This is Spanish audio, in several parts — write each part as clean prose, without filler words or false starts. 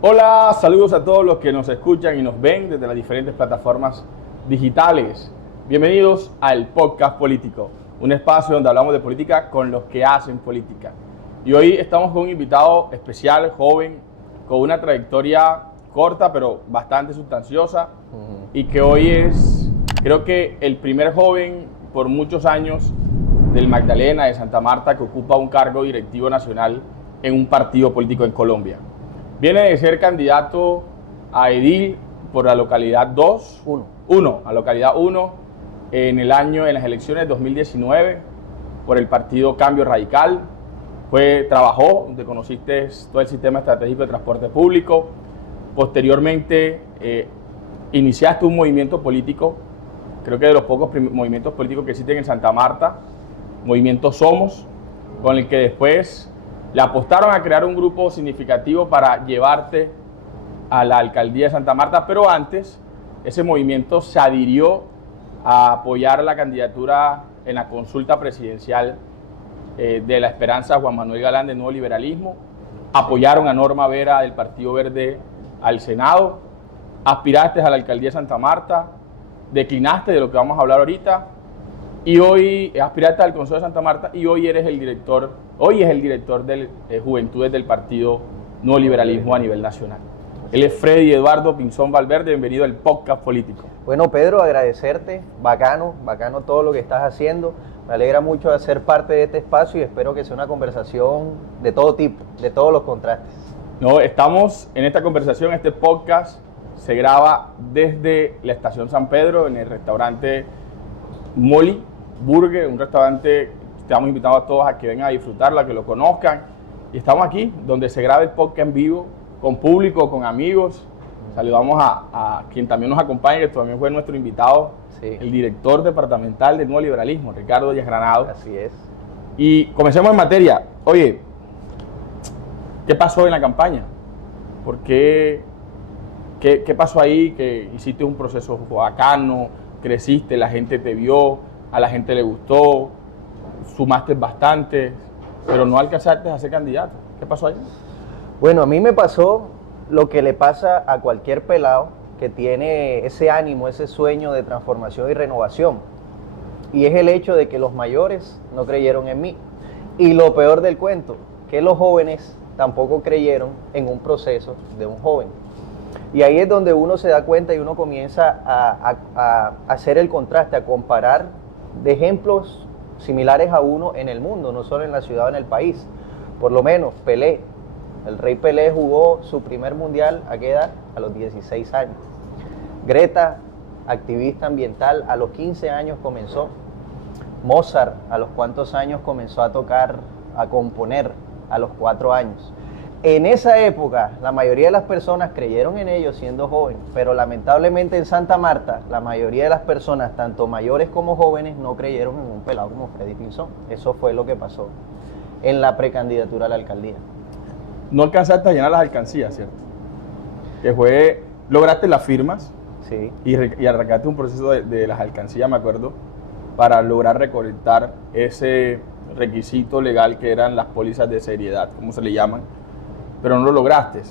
Hola, saludos a todos los que nos escuchan y nos ven desde las diferentes plataformas digitales. Bienvenidos al Podcast Político, un espacio donde hablamos de política con los que hacen política. Y hoy estamos con un invitado especial, joven, con una trayectoria corta pero bastante sustanciosa y que hoy es, creo que el primer joven por muchos años del Magdalena, de Santa Marta, que ocupa un cargo directivo nacional en un partido político en Colombia. Viene de ser candidato a edil por la localidad 1, a localidad 1, en las elecciones de 2019, por el partido Cambio Radical. Trabajó, donde conociste todo el sistema estratégico de transporte público. Posteriormente, iniciaste un movimiento político, creo que de los pocos movimientos políticos que existen en Santa Marta, Movimiento Somos, con el que después le apostaron a crear un grupo significativo para llevarte a la alcaldía de Santa Marta, pero antes ese movimiento se adhirió a apoyar la candidatura en la consulta presidencial de la Esperanza Juan Manuel Galán del Nuevo Liberalismo. Apoyaron a Norma Vera del Partido Verde al Senado, aspiraste a la alcaldía de Santa Marta, declinaste, de lo que vamos a hablar ahorita, y hoy aspiraste al Consejo de Santa Marta y hoy es el director de Juventudes del Partido Nuevo Liberalismo a nivel nacional. Él es Freddy Eduardo Pinzón Valverde, bienvenido al Podcast Político. Bueno, Pedro, agradecerte, bacano todo lo que estás haciendo. Me alegra mucho ser parte de este espacio y espero que sea una conversación de todo tipo, de todos los contrastes. No, estamos en esta conversación, este podcast se graba desde la Estación San Pedro, en el restaurante Molly Burger, un restaurante. Estamos invitados a todos a que vengan a disfrutarlo, a que lo conozcan. Y estamos aquí, donde se graba el podcast en vivo, con público, con amigos. Saludamos a quien también nos acompaña, que también fue nuestro invitado, sí, el director departamental del Nuevo Liberalismo, Ricardo Díaz Granado. Así es. Y comencemos en materia. Oye, ¿qué pasó en la campaña? ¿Por qué? ¿Qué pasó ahí? Que hiciste un proceso bacano, creciste, la gente te vio, a la gente le gustó, sumaste bastante, pero no alcanzaste a ser candidato. ¿Qué pasó ahí? Bueno, a mí me pasó lo que le pasa a cualquier pelado que tiene ese ánimo, ese sueño de transformación y renovación. Y es el hecho de que los mayores no creyeron en mí. Y lo peor del cuento, que los jóvenes tampoco creyeron en un proceso de un joven. Y ahí es donde uno se da cuenta y uno comienza a hacer el contraste, a comparar de ejemplos similares a uno en el mundo, no solo en la ciudad o en el país. Por lo menos Pelé, el rey Pelé jugó su primer mundial ¿a qué edad? A los 16 años. Greta, activista ambiental, a los 15 años comenzó. Mozart, ¿a los cuántos años comenzó a tocar, a componer? A los 4 años. En esa época, la mayoría de las personas creyeron en ellos siendo jóvenes, pero lamentablemente en Santa Marta, la mayoría de las personas, tanto mayores como jóvenes, no creyeron en un pelado como Freddy Pinzón. Eso fue lo que pasó en la precandidatura a la alcaldía. No alcanzaste a llenar las alcancías, ¿cierto? Lograste las firmas, sí, y arrancaste un proceso de las alcancías, me acuerdo, para lograr recolectar ese requisito legal que eran las pólizas de seriedad, como se le llaman, pero no lo lograste.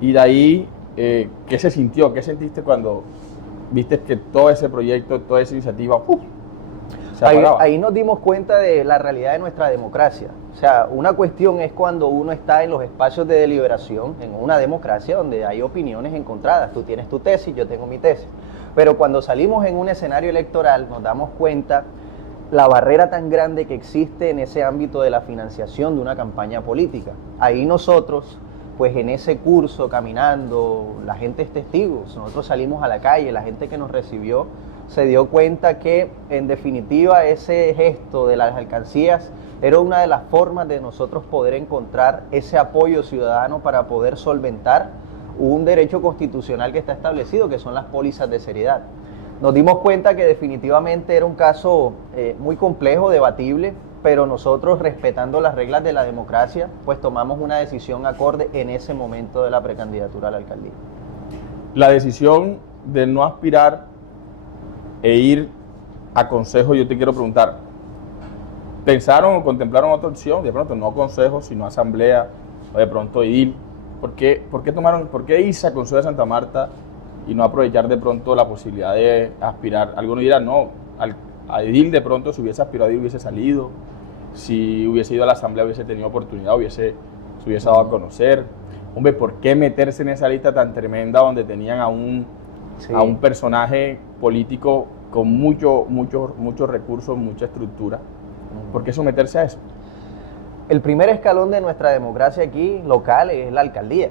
Y de ahí, ¿qué se sintió? ¿Qué sentiste cuando viste que todo ese proyecto, toda esa iniciativa, se apagaba? Ahí nos dimos cuenta de la realidad de nuestra democracia. O sea, una cuestión es cuando uno está en los espacios de deliberación, en una democracia donde hay opiniones encontradas. Tú tienes tu tesis, yo tengo mi tesis. Pero cuando salimos en un escenario electoral, nos damos cuenta la barrera tan grande que existe en ese ámbito de la financiación de una campaña política. Ahí nosotros, pues en ese curso, caminando, la gente es testigo, nosotros salimos a la calle, la gente que nos recibió se dio cuenta que, en definitiva, ese gesto de las alcancías era una de las formas de nosotros poder encontrar ese apoyo ciudadano para poder solventar un derecho constitucional que está establecido, que son las pólizas de seriedad. Nos dimos cuenta que definitivamente era un caso muy complejo, debatible, pero nosotros, respetando las reglas de la democracia, pues tomamos una decisión acorde en ese momento de la precandidatura a la alcaldía. La decisión de no aspirar e ir a consejo, yo te quiero preguntar, ¿pensaron o contemplaron otra opción? De pronto no consejo, sino asamblea, o de pronto edil. ¿Por qué irse a Consejo de Santa Marta y no aprovechar de pronto la posibilidad de aspirar? Algunos dirán, no, a edil de pronto si hubiese aspirado a edil hubiese salido, si hubiese ido a la asamblea hubiese tenido oportunidad, se hubiese dado a conocer. Hombre, ¿por qué meterse en esa lista tan tremenda donde tenían a un personaje político con muchos recursos, mucha estructura? ¿Por qué someterse a eso? El primer escalón de nuestra democracia aquí, local, es la alcaldía.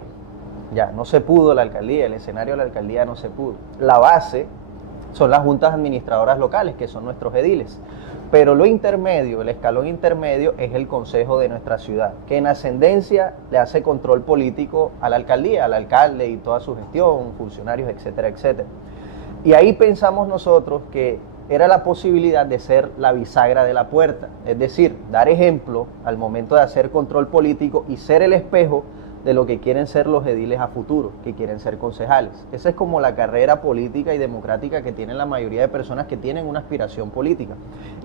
Ya, no se pudo la alcaldía, el escenario de la alcaldía no se pudo. La base son las juntas administradoras locales, que son nuestros ediles. Pero lo intermedio, el escalón intermedio, es el consejo de nuestra ciudad, que en ascendencia le hace control político a la alcaldía, al alcalde y toda su gestión, funcionarios, etcétera, etcétera. Y ahí pensamos nosotros que era la posibilidad de ser la bisagra de la puerta, es decir, dar ejemplo al momento de hacer control político y ser el espejo de lo que quieren ser los ediles a futuro, que quieren ser concejales. Esa es como la carrera política y democrática que tienen la mayoría de personas que tienen una aspiración política.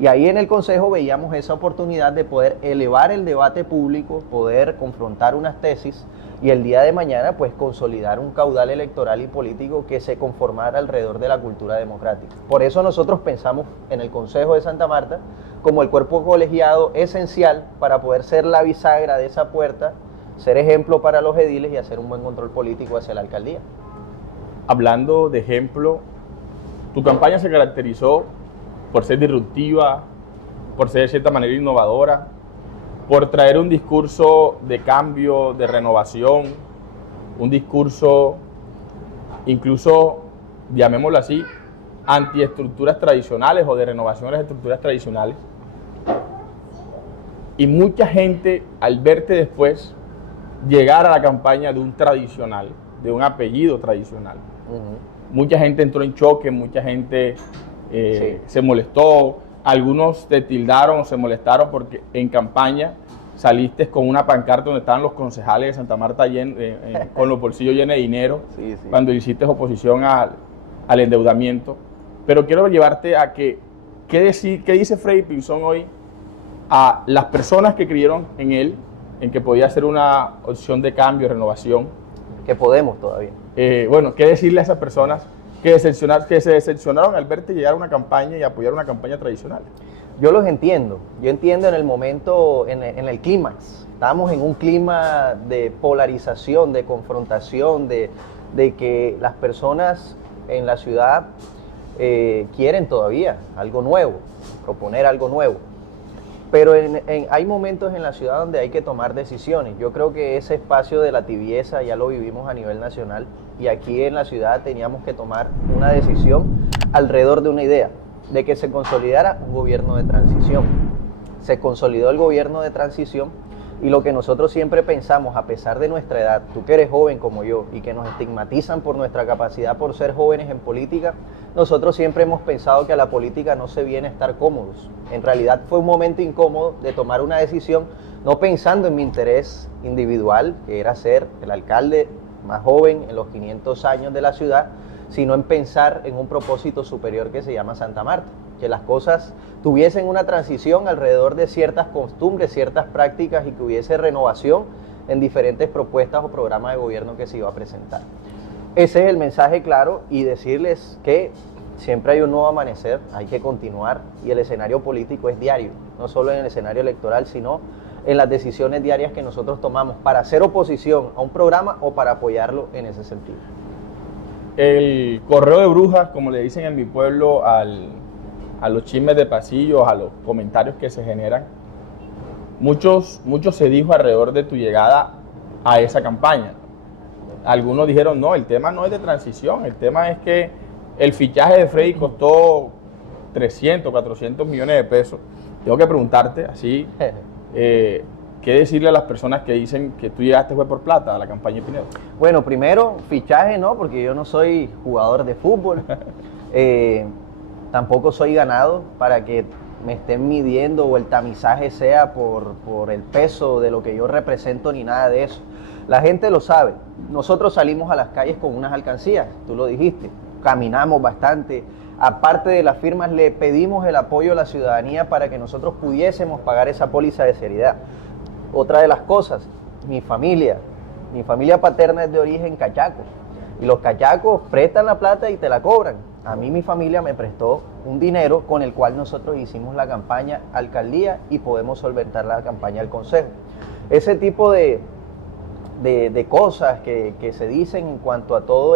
Y ahí en el consejo veíamos esa oportunidad de poder elevar el debate público, poder confrontar unas tesis y el día de mañana pues consolidar un caudal electoral y político que se conformara alrededor de la cultura democrática. Por eso nosotros pensamos en el Consejo de Santa Marta como el cuerpo colegiado esencial para poder ser la bisagra de esa puerta, ser ejemplo para los ediles y hacer un buen control político hacia la alcaldía. Hablando de ejemplo, tu campaña se caracterizó por ser disruptiva, por ser de cierta manera innovadora, por traer un discurso de cambio, de renovación, un discurso incluso, llamémoslo así, antiestructuras tradicionales o de renovación de las estructuras tradicionales. Y mucha gente, al verte después llegar a la campaña de un tradicional, de un apellido tradicional, mucha gente entró en choque, mucha gente se molestó, algunos te tildaron o se molestaron porque en campaña saliste con una pancarta donde estaban los concejales de Santa Marta con los bolsillos llenos de dinero, cuando hiciste oposición al endeudamiento. Pero quiero llevarte a ¿qué dice Freddy Pinzón hoy a las personas que creyeron en él, en que podía ser una opción de cambio, renovación? Que podemos todavía. Bueno, ¿qué decirle a esas personas que se decepcionaron al verte llegar a una campaña y apoyar una campaña tradicional? Yo los entiendo. Yo entiendo en el momento, en el clímax. Estábamos en un clima de polarización, de confrontación, de que las personas en la ciudad quieren todavía algo nuevo, proponer algo nuevo. Pero hay momentos en la ciudad donde hay que tomar decisiones. Yo creo que ese espacio de la tibieza ya lo vivimos a nivel nacional y aquí en la ciudad teníamos que tomar una decisión alrededor de una idea, de que se consolidara un gobierno de transición. Se consolidó el gobierno de transición y lo que nosotros siempre pensamos, a pesar de nuestra edad, tú que eres joven como yo y que nos estigmatizan por nuestra capacidad por ser jóvenes en política, nosotros siempre hemos pensado que a la política no se viene a estar cómodos. En realidad fue un momento incómodo de tomar una decisión, no pensando en mi interés individual, que era ser el alcalde más joven en los 500 años de la ciudad, sino en pensar en un propósito superior que se llama Santa Marta, que las cosas tuviesen una transición alrededor de ciertas costumbres, ciertas prácticas y que hubiese renovación en diferentes propuestas o programas de gobierno que se iba a presentar. Ese es el mensaje claro y decirles que siempre hay un nuevo amanecer, hay que continuar y el escenario político es diario, no solo en el escenario electoral, sino en las decisiones diarias que nosotros tomamos para hacer oposición a un programa o para apoyarlo en ese sentido. El correo de brujas, como le dicen en mi pueblo, a los chismes de pasillos, a los comentarios que se generan, mucho se dijo alrededor de tu llegada a esa campaña. Algunos dijeron, no, el tema no es de transición, el tema es que el fichaje de Freddy costó 300, 400 millones de pesos. Tengo que preguntarte, así, ¿qué decirle a las personas que dicen que tú llegaste fue por plata a la campaña de Pinedo? Bueno, primero, fichaje no, porque yo no soy jugador de fútbol, tampoco soy ganado para que me estén midiendo o el tamizaje sea por el peso de lo que yo represento ni nada de eso. La gente lo sabe. Nosotros salimos a las calles con unas alcancías, tú lo dijiste, caminamos bastante. Aparte de las firmas, le pedimos el apoyo a la ciudadanía para que nosotros pudiésemos pagar esa póliza de seriedad. Otra de las cosas, mi familia paterna es de origen cachaco. Y los cachacos prestan la plata y te la cobran. A mí mi familia me prestó un dinero con el cual nosotros hicimos la campaña alcaldía y podemos solventar la campaña al consejo. Ese tipo de cosas que se dicen en cuanto a todo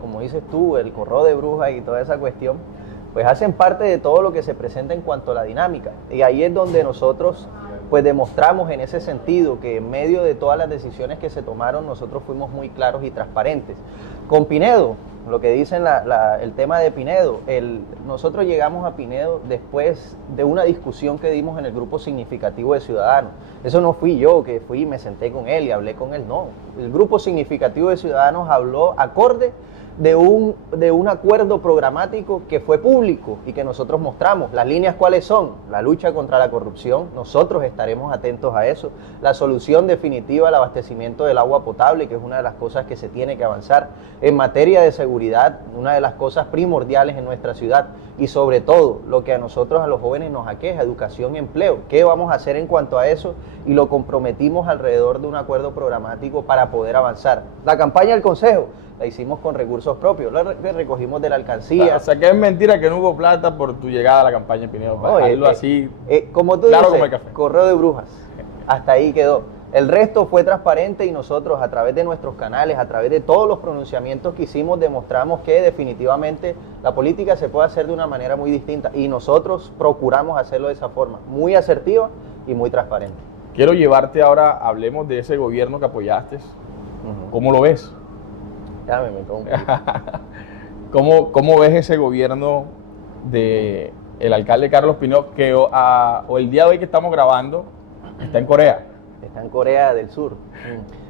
como dices tú, el correo de brujas y toda esa cuestión, pues hacen parte de todo lo que se presenta en cuanto a la dinámica. Y ahí es donde nosotros pues demostramos en ese sentido que en medio de todas las decisiones que se tomaron, nosotros fuimos muy claros y transparentes. Con Pinedo, lo que dicen el tema de Pinedo, nosotros llegamos a Pinedo después de una discusión que dimos en el grupo significativo de Ciudadanos. Eso no fui yo que fui y me senté con él y hablé con él, no. El grupo significativo de Ciudadanos habló acorde de un acuerdo programático que fue público y que nosotros mostramos. Las líneas, ¿cuáles son? La lucha contra la corrupción, nosotros estaremos atentos a eso. La solución definitiva al abastecimiento del agua potable, que es una de las cosas que se tiene que avanzar. En materia de seguridad, una de las cosas primordiales en nuestra ciudad. Y sobre todo, lo que a nosotros, a los jóvenes, nos aqueja, educación y empleo. ¿Qué vamos a hacer en cuanto a eso? Y lo comprometimos alrededor de un acuerdo programático para poder avanzar. La campaña del Consejo la hicimos con recursos propios, la recogimos de la alcancía. O sea, que es mentira que no hubo plata por tu llegada a la campaña en Pinedo, para dejarlo así, como tú claro, dices, como el café. correo de brujas, hasta ahí quedó. El resto fue transparente y nosotros a través de nuestros canales, a través de todos los pronunciamientos que hicimos, demostramos que definitivamente la política se puede hacer de una manera muy distinta y nosotros procuramos hacerlo de esa forma, muy asertiva y muy transparente. Quiero llevarte ahora, hablemos de ese gobierno que apoyaste. ¿Cómo lo ves? Ya me meto un poquito. ¿Cómo ves ese gobierno del alcalde Carlos Pinedo, que o el día de hoy que estamos grabando está en Corea? Está en Corea del Sur.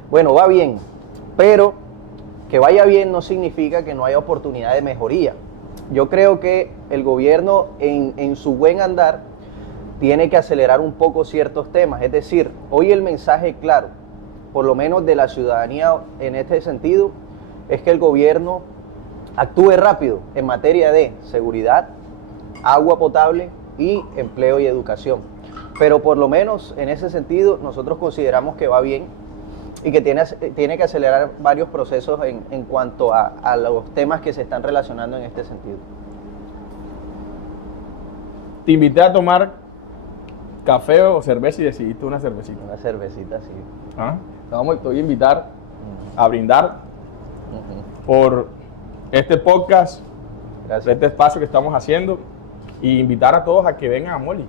Bueno, va bien, pero que vaya bien no significa que no haya oportunidad de mejoría. Yo creo que el gobierno en su buen andar tiene que acelerar un poco ciertos temas. Es decir, hoy el mensaje claro, por lo menos de la ciudadanía en este sentido, es que el gobierno actúe rápido en materia de seguridad, agua potable y empleo y educación. Pero por lo menos en ese sentido nosotros consideramos que va bien y que tiene que acelerar varios procesos en cuanto a los temas que se están relacionando en este sentido. Te invité a tomar café o cerveza y decidiste una cervecita. Una cervecita, sí. Te voy a invitar a brindar por este podcast, Gracias. este espacio que estamos haciendo, y invitar a todos a que vengan a Moli,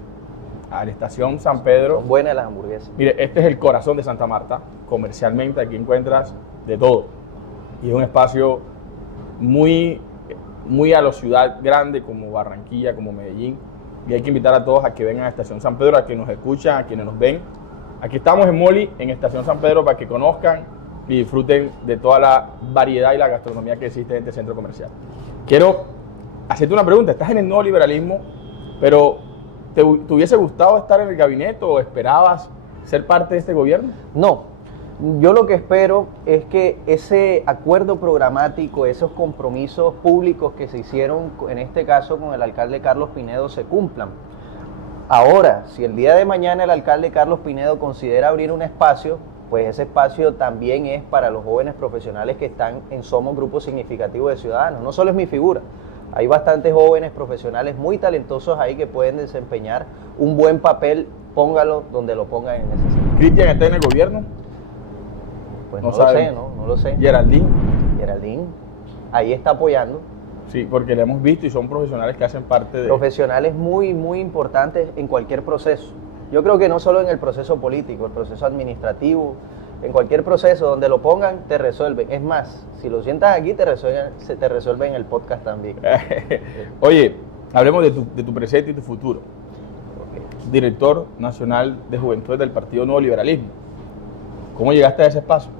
a la estación San Pedro. Son buenas las hamburguesas. Mire, este es el corazón de Santa Marta. Comercialmente aquí encuentras de todo. Y es un espacio muy a la ciudad grande como Barranquilla, como Medellín. Y hay que invitar a todos a que vengan a Estación San Pedro, a que nos escuchan, a quienes nos ven. Aquí estamos en Moli, en Estación San Pedro, para que conozcan y disfruten de toda la variedad y la gastronomía que existe en este centro comercial. Quiero hacerte una pregunta. Estás en el neoliberalismo, pero ¿te hubiese gustado estar en el gabinete o esperabas ser parte de este gobierno? No, yo lo que espero es que ese acuerdo programático, esos compromisos públicos que se hicieron, en este caso con el alcalde Carlos Pinedo, se cumplan. Ahora, si el día de mañana el alcalde Carlos Pinedo considera abrir un espacio, pues ese espacio también es para los jóvenes profesionales que están en Somos Grupo Significativo de Ciudadanos. No solo es mi figura, hay bastantes jóvenes profesionales muy talentosos ahí que pueden desempeñar un buen papel, póngalo donde lo pongan en ese sentido. ¿Cristian está en el gobierno? Pues no lo sé, no lo sé. Geraldine. Ahí está apoyando. Sí, porque lo hemos visto y son profesionales que hacen parte de... Profesionales muy, muy importantes en cualquier proceso. Yo creo que no solo en el proceso político, el proceso administrativo, en cualquier proceso donde lo pongan, te resuelven. Es más, si lo sientas aquí, te resuelven en el podcast también. Oye, hablemos de tu presente y tu futuro. Okay. Director Nacional de Juventud del Partido Nuevo Liberalismo. ¿Cómo llegaste a ese espacio?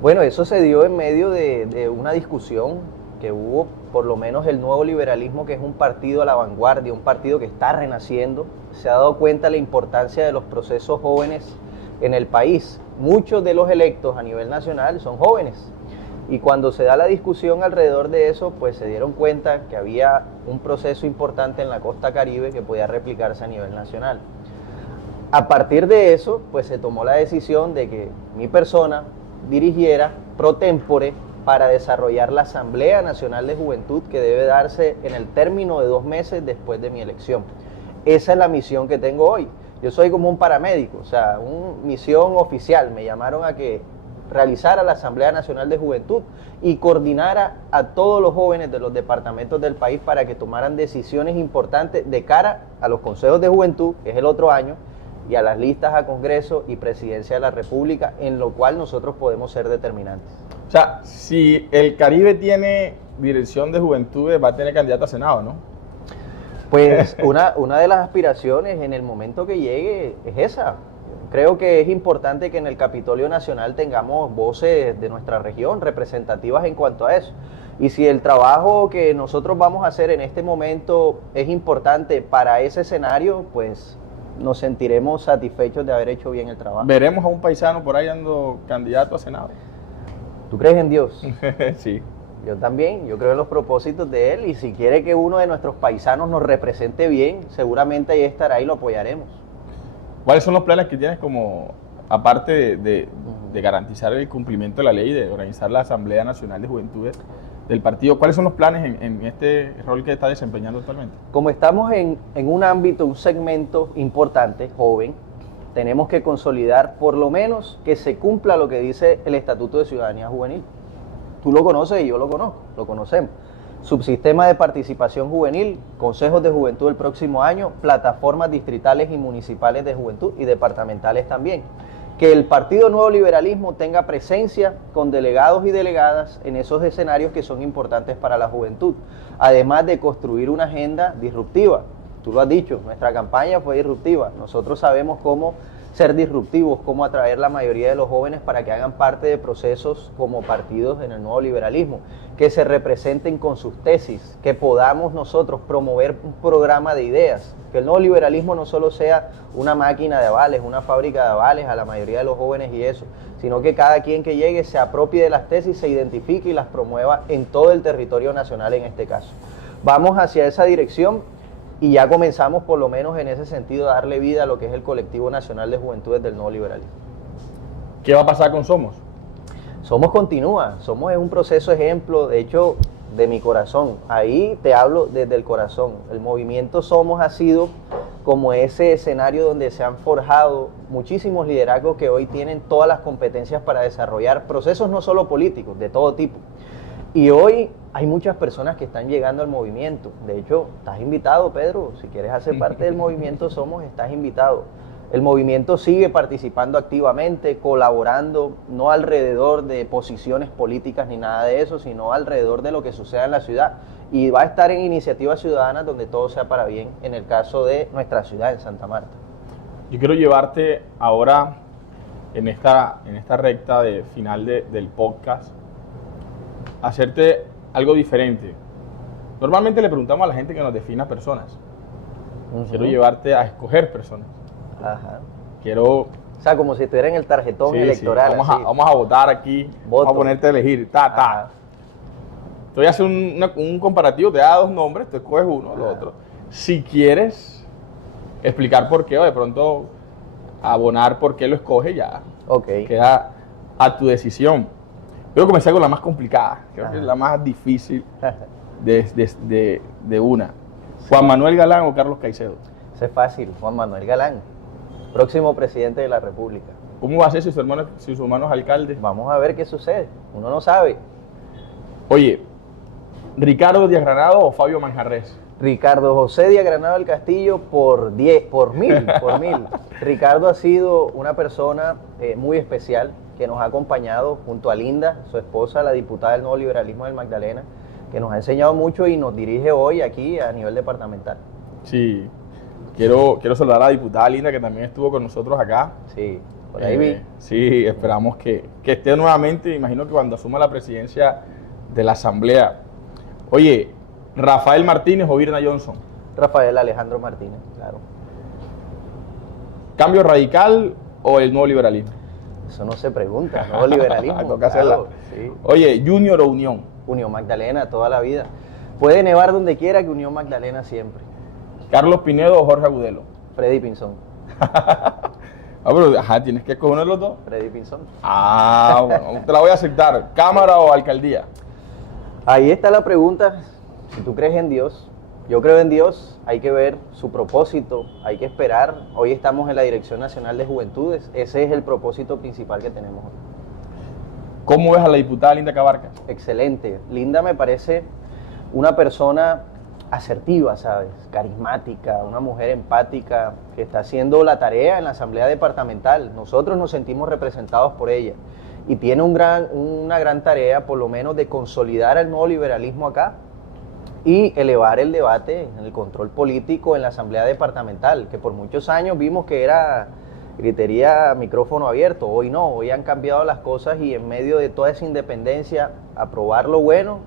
Bueno, eso se dio en medio de una discusión que hubo por lo menos el nuevo liberalismo, que es un partido a la vanguardia, un partido que está renaciendo, se ha dado cuenta de la importancia de los procesos jóvenes en el país. Muchos de los electos a nivel nacional son jóvenes. Y cuando se da la discusión alrededor de eso, pues se dieron cuenta que había un proceso importante en la costa Caribe que podía replicarse a nivel nacional. A partir de eso, pues se tomó la decisión de que mi persona dirigiera pro tempore para desarrollar la Asamblea Nacional de Juventud, que debe darse en el término de 2 meses después de mi elección. Esa es la misión que tengo hoy. Yo soy como un paramédico, o sea, una misión oficial. Me llamaron a que realizara la Asamblea Nacional de Juventud y coordinara a todos los jóvenes de los departamentos del país para que tomaran decisiones importantes de cara a los consejos de juventud, que es el otro año, y a las listas a Congreso y Presidencia de la República, en lo cual nosotros podemos ser determinantes. O sea, si el Caribe tiene dirección de juventudes, va a tener candidato a Senado, ¿no? Pues una de las aspiraciones en el momento que llegue es esa. Creo que es importante que en el Capitolio Nacional tengamos voces de nuestra región representativas en cuanto a eso. Y si el trabajo que nosotros vamos a hacer en este momento es importante para ese escenario, pues nos sentiremos satisfechos de haber hecho bien el trabajo. ¿Veremos a un paisano por ahí dando candidato a Senado? ¿Tú crees en Dios? Sí. Yo también, yo creo en los propósitos de Él, y si quiere que uno de nuestros paisanos nos represente bien, seguramente ahí estará y lo apoyaremos. ¿Cuáles son los planes que tienes como, aparte de garantizar el cumplimiento de la ley, de organizar la Asamblea Nacional de Juventudes del partido? ¿Cuáles son los planes en este rol que está desempeñando actualmente? Como estamos en un ámbito, un segmento importante, joven, tenemos que consolidar por lo menos que se cumpla lo que dice el Estatuto de Ciudadanía Juvenil. Tú lo conoces y yo lo conozco, lo conocemos. Subsistema de participación juvenil, consejos de juventud el próximo año, plataformas distritales y municipales de juventud y departamentales también. Que el Partido Nuevo Liberalismo tenga presencia con delegados y delegadas en esos escenarios que son importantes para la juventud, además de construir una agenda disruptiva. Tú lo has dicho, nuestra campaña fue disruptiva. Nosotros sabemos cómo ser disruptivos, cómo atraer la mayoría de los jóvenes para que hagan parte de procesos como partidos en el nuevo liberalismo, que se representen con sus tesis, que podamos nosotros promover un programa de ideas, que el nuevo liberalismo no solo sea una máquina de avales, una fábrica de avales a la mayoría de los jóvenes y eso, sino que cada quien que llegue se apropie de las tesis, se identifique y las promueva en todo el territorio nacional en este caso. Vamos hacia esa dirección. Y ya comenzamos por lo menos en ese sentido a darle vida a lo que es el Colectivo Nacional de Juventudes del Nuevo Liberalismo. ¿Qué va a pasar con Somos? Somos continúa, Somos es un proceso ejemplo, de hecho, de mi corazón. Ahí te hablo desde el corazón. El movimiento Somos ha sido como ese escenario donde se han forjado muchísimos liderazgos que hoy tienen todas las competencias para desarrollar procesos no solo políticos, de todo tipo. Y hoy hay muchas personas que están llegando al movimiento. De hecho, estás invitado, Pedro. Si quieres hacer parte del movimiento Somos, estás invitado. El movimiento sigue participando activamente, colaborando, no alrededor de posiciones políticas ni nada de eso, sino alrededor de lo que suceda en la ciudad. Y va a estar en iniciativas ciudadanas donde todo sea para bien, en el caso de nuestra ciudad, en Santa Marta. Yo quiero llevarte ahora, en esta recta de final del podcast, hacerte algo diferente. Normalmente le preguntamos a la gente que nos defina personas. Quiero llevarte a escoger personas. Ajá. Quiero... O sea, como si estuviera en el tarjetón electoral. Sí. Vamos a votar aquí, Voto. vamos a ponerte a elegir. Te voy a hacer un comparativo, te da 2 nombres, tú escoges uno, el otro. Si quieres explicar por qué o de pronto abonar por qué lo escoges, ya queda a tu decisión. Quiero comenzar con la más complicada, creo que es la más difícil de una. ¿Juan Manuel Galán o Carlos Caicedo? Eso es fácil, Juan Manuel Galán, próximo presidente de la República. ¿Cómo va a ser si su hermano es alcalde? Vamos a ver qué sucede, uno no sabe. Oye, ¿Ricardo Díaz Granado o Fabio Manjarrés? Ricardo José Díaz Granado del Castillo por 1000. Ricardo ha sido una persona muy especial que nos ha acompañado junto a Linda, su esposa, la diputada del Nuevo Liberalismo del Magdalena, que nos ha enseñado mucho y nos dirige hoy aquí a nivel departamental. Sí, quiero saludar a la diputada Linda, que también estuvo con nosotros acá. Sí, por ahí vi. Sí, esperamos que esté nuevamente, imagino que cuando asuma la presidencia de la Asamblea. Oye, Rafael Martínez o Virna Johnson. Rafael Alejandro Martínez, claro. ¿Cambio radical o el nuevo liberalismo? Eso no se pregunta, nuevo liberalismo. Toca hacerla. Claro, sí. Oye, Junior o Unión. Unión Magdalena toda la vida. Puede nevar donde quiera, que Unión Magdalena siempre. Carlos Pinedo o Jorge Agudelo. Freddy Pinzón. Pero tienes que escoger uno de los dos. Freddy Pinzón. Bueno, te la voy a aceptar. ¿Cámara o alcaldía? Ahí está la pregunta. Si tú crees en Dios, yo creo en Dios, hay que ver su propósito, hay que esperar. Hoy estamos en la Dirección Nacional de Juventudes. Ese es el propósito principal que tenemos hoy. ¿Cómo ves a la diputada Linda Cabarcas? Excelente. Linda me parece una persona asertiva, ¿sabes? Carismática, una mujer empática que está haciendo la tarea en la Asamblea Departamental. Nosotros nos sentimos representados por ella y tiene una gran tarea, por lo menos, de consolidar el nuevo liberalismo acá y elevar el debate en el control político en la Asamblea Departamental, que por muchos años vimos que era gritería micrófono abierto. Hoy no, hoy han cambiado las cosas y en medio de toda esa independencia, aprobar lo bueno,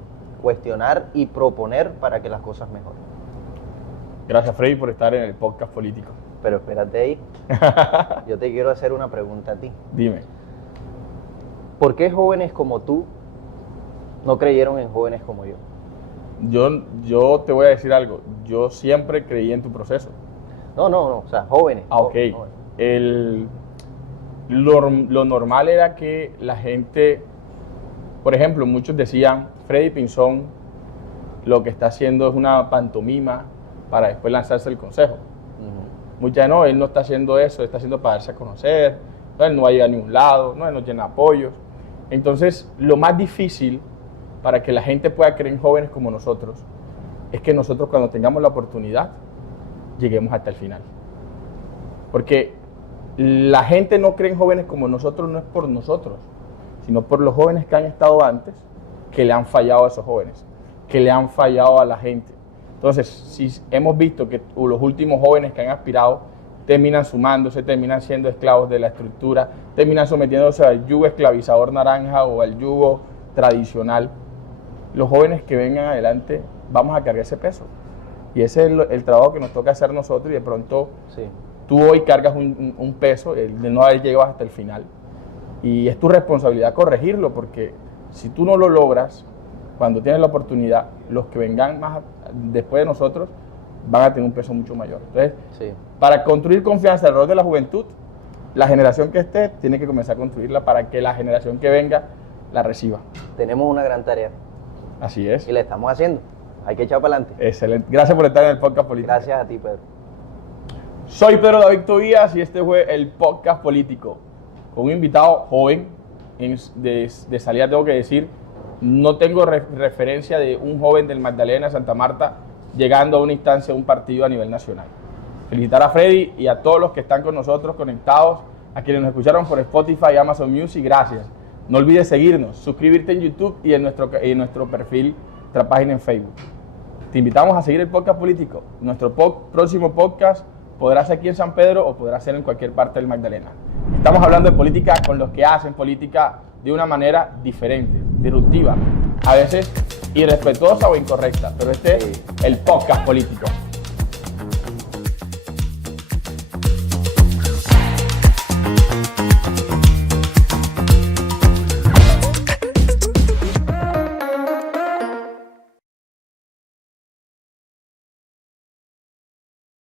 cuestionar y proponer para que las cosas mejoren. Gracias, Freddy, por estar en el podcast político. Pero espérate ahí, yo te quiero hacer una pregunta a ti. Dime. ¿Por qué jóvenes como tú no creyeron en jóvenes como yo? Yo te voy a decir algo. Yo siempre creí en tu proceso. No, o sea, jóvenes. Ok. Jóvenes. Lo normal era que la gente, por ejemplo, muchos decían, Freddy Pinzón lo que está haciendo es una pantomima para después lanzarse el consejo. Muchas no, él no está haciendo eso, está haciendo para darse a conocer, él no va a llegar a ningún lado, no, él no tiene apoyos. Entonces, lo más difícil para que la gente pueda creer en jóvenes como nosotros es que nosotros, cuando tengamos la oportunidad, lleguemos hasta el final. Porque la gente no cree en jóvenes como nosotros, no es por nosotros, sino por los jóvenes que han estado antes, que le han fallado a esos jóvenes, que le han fallado a la gente. Entonces, si hemos visto que los últimos jóvenes que han aspirado terminan sumándose, terminan siendo esclavos de la estructura, terminan sometiéndose al yugo esclavizador naranja o al yugo tradicional, los jóvenes que vengan adelante vamos a cargar ese peso. Y ese es el trabajo que nos toca hacer nosotros, y de pronto Sí. tú hoy cargas un peso de no haber llegado hasta el final. Y es tu responsabilidad corregirlo, porque si tú no lo logras, cuando tienes la oportunidad, los que vengan más después de nosotros van a tener un peso mucho mayor. Entonces, Sí. para construir confianza alrededor de la juventud, la generación que esté tiene que comenzar a construirla para que la generación que venga la reciba. Tenemos una gran tarea Así es. y la estamos haciendo. Hay que echar para adelante. Excelente. Gracias por estar en el podcast político. Gracias a ti, Pedro. Soy Pedro David Tobías y este fue el podcast político. Con un invitado joven, de salida tengo que decir, no tengo referencia de un joven del Magdalena, Santa Marta, llegando a una instancia de un partido a nivel nacional. Felicitar a Freddy y a todos los que están con nosotros conectados, a quienes nos escucharon por Spotify y Amazon Music, gracias. No olvides seguirnos, suscribirte en YouTube y en nuestro perfil, nuestra página en Facebook. Te invitamos a seguir el podcast político. Nuestro próximo podcast podrá ser aquí en San Pedro o podrá ser en cualquier parte del Magdalena. Estamos hablando de política con los que hacen política de una manera diferente, disruptiva, a veces irrespetuosa o incorrecta, pero este es el podcast político.